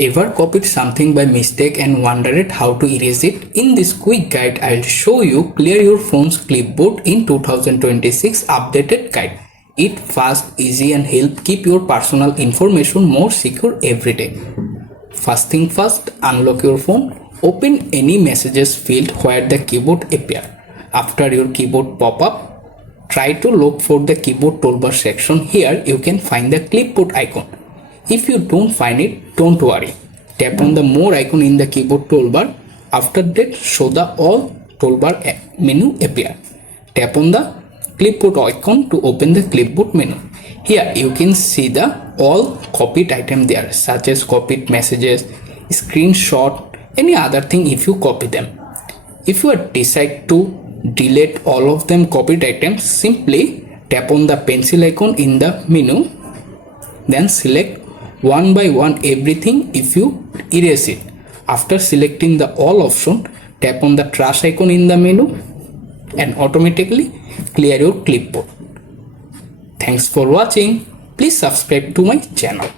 Ever copied something by mistake and wondered how to erase it? In this quick guide, I'll show you clear your phone's clipboard in 2026 updated guide. It fast, easy and help keep your personal information more secure every day. First thing first, unlock your phone. Open any messages field where the keyboard appear. After your keyboard pop up, try to look for the keyboard toolbar section. Here you can find the clipboard icon. If you don't find it, don't worry. Tap on the more icon in the keyboard toolbar. After that, show the all toolbar menu appear. Tap on the clipboard icon to open the clipboard menu. Here you can see the all copied item there, such as copied messages, screenshot, any other thing if you copy them. If you decide to delete all of them copied items, simply tap on the pencil icon in the menu, then select one by one everything if you erase it. After selecting the all option, tap on the trash icon in the menu and automatically clear your clipboard. Thanks for watching. Please subscribe to my channel.